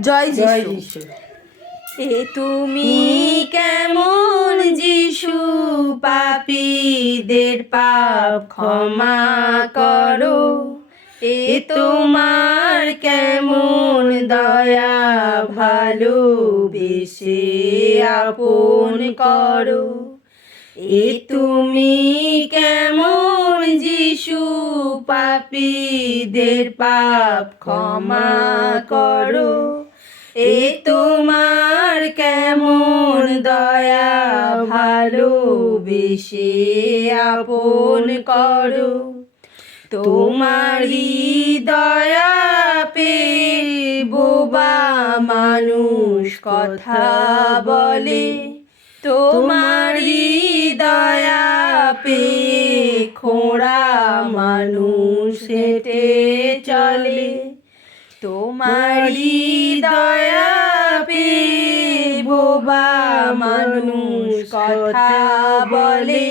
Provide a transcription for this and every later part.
জয় জয় যিশু। এ তুমি কেমন যিশু? পাপীদের পাপ ক্ষমা করো। এ তোমার কেমন দয়া? ভালো ভালোবেসে আপন করো। এ তুমি কেমন যিশু? পাপীদের পাপ ক্ষমা করো। এ তোমার কেমন দয়া ভালোবেসে আপন করো। তোমারই দয়া পে বোবা মানুষ কথা বলে। তোমারই দয়া পে খোঁড়া মানুষ হেঁটে চলে। তোমারই মানুষ কথা বলে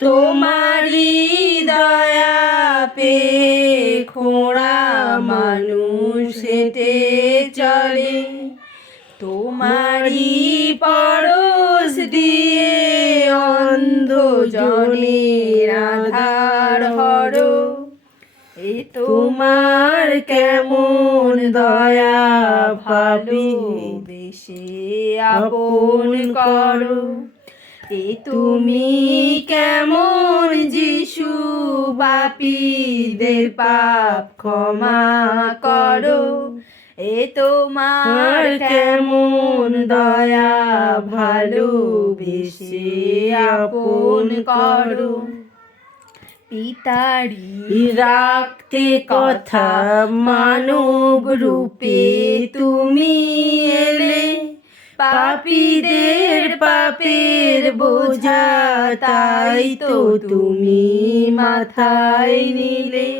তোমারই দয়া পে খোঁড়া মানুষ হেঁটে চলে। তোমারই পরশ দিয়ে অন্ধ জনের আধার হরো এ তোমার কেমন দয়া ভাবি? দেশে আপন করো। এ তুমি কেমন যিশু বাপীদের পাপ ক্ষমা করো। এ তোমার কেমন দয়া ভালোবেসে আপন করো। পিতারি রাখতে কথা মানব রূপে তুমি এলে, পাপীদের পাপের বোঝা তাই তো তুমি মাথায় নিলে।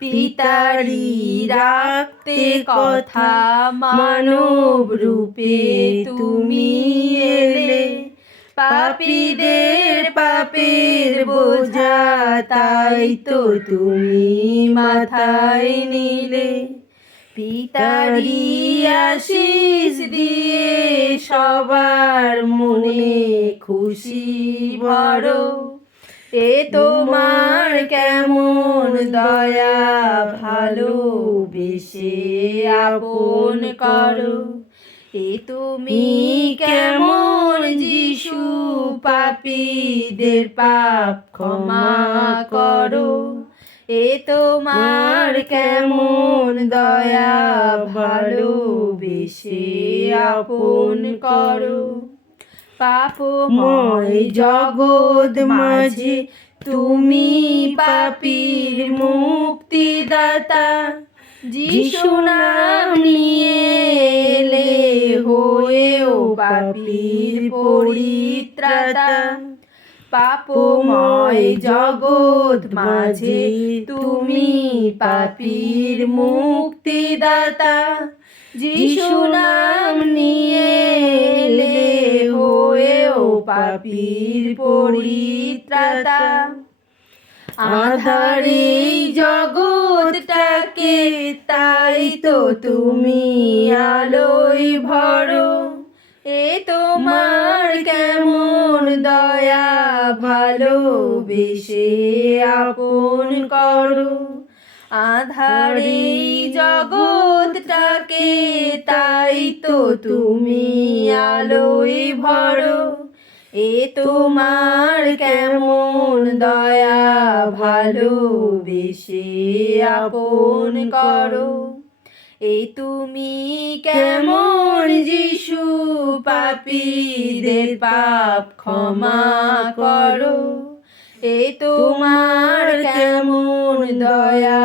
পিতারি রাখতে কথা মানব রূপে তুমি এলে পাপীদের পাপের বোঝা, তাই তো তুমি মাথায় নিলে। পিতারি আশিস দিয়ে সবার মনে খুশি ভরো। এ তোমার কেমন দয়া, ভালোবেসে আপন করো। এ তুমি কেমন যিশু পাপীদের পাপ ক্ষমা করো? এ তোমার কেমন দয়া ভালোবেসে আপন করো? পাপময় জগৎ মাঝে তুমি পাপীর মুক্তিদাতা। যিশু নাম নিয়ে এলে হয়েও পাপীর পরিত্রাতা। পাপময় জগৎ মাঝে তুমি পাপীর মুক্তিদাতা। যিশু নাম নিয়ে এলে হয়েও পাপীর পরিত্রাতা। আধারে জগৎটাকে তাই তো তুমি আলোয় ভরো। এ তোমার কেমন দয়া, ভালোবেসে আপন করো। আধারে জগৎটাকে, তাই তো তুমি আলোয় ভরো। এ তোমার কেমন দয়া ভালোবেসে আপন করো? এ তুমি কেমন যিশু পাপীদের পাপ ক্ষমা করো? এ তোমার কেমন দয়া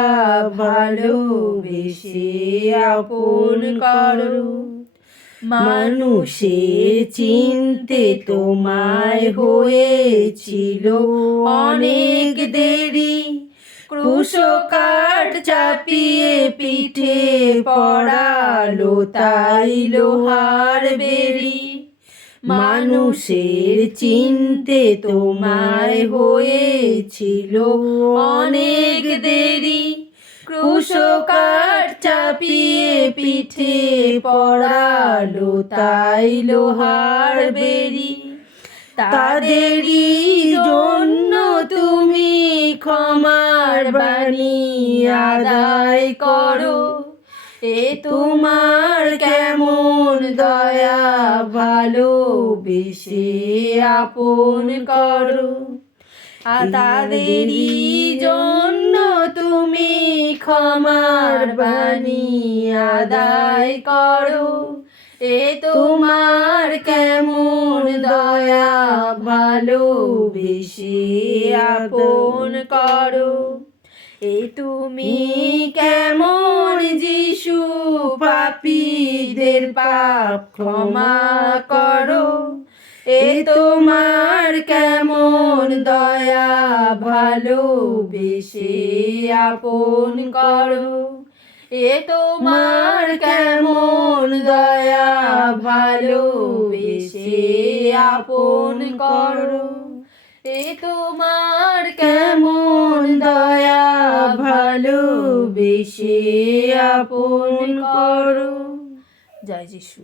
ভালোবেসে আপন করো? মানুষের চিনতে তোমায় হয়েছিল। অনেক দেরি ক্রুশকাঠ চাপিয়ে পিঠে পড়ালো, তাই লোহার বেরি মানুষের চিনতে তোমায় হয়েছিল। অনেক দেরি কুশকার চাপিয়ে পিঠে পড়ালো তাই লোহার বেরি তাদেরই জন্য তুমি ক্ষমার বাণী আদায় করো। এ তোমার কেমন দয়া ভালো ভালোবেসে আপন করো। তাদেরই জন্য তুমি ক্ষমার বাণী আদায় করো। এ তোমার কেমন দয়া ভালোবেসে আপন করো। এ তুমি কেমন যিশু পাপীদের পাপ ক্ষমা করো। এ তোমার দয়া ভালোবেসে আপন করো। এ তোমার কেমন দয়া ভালোবেসে আপন করো। এ তোমার কেমন দয়া ভালোবেসে আপন করো। জয় যিশু।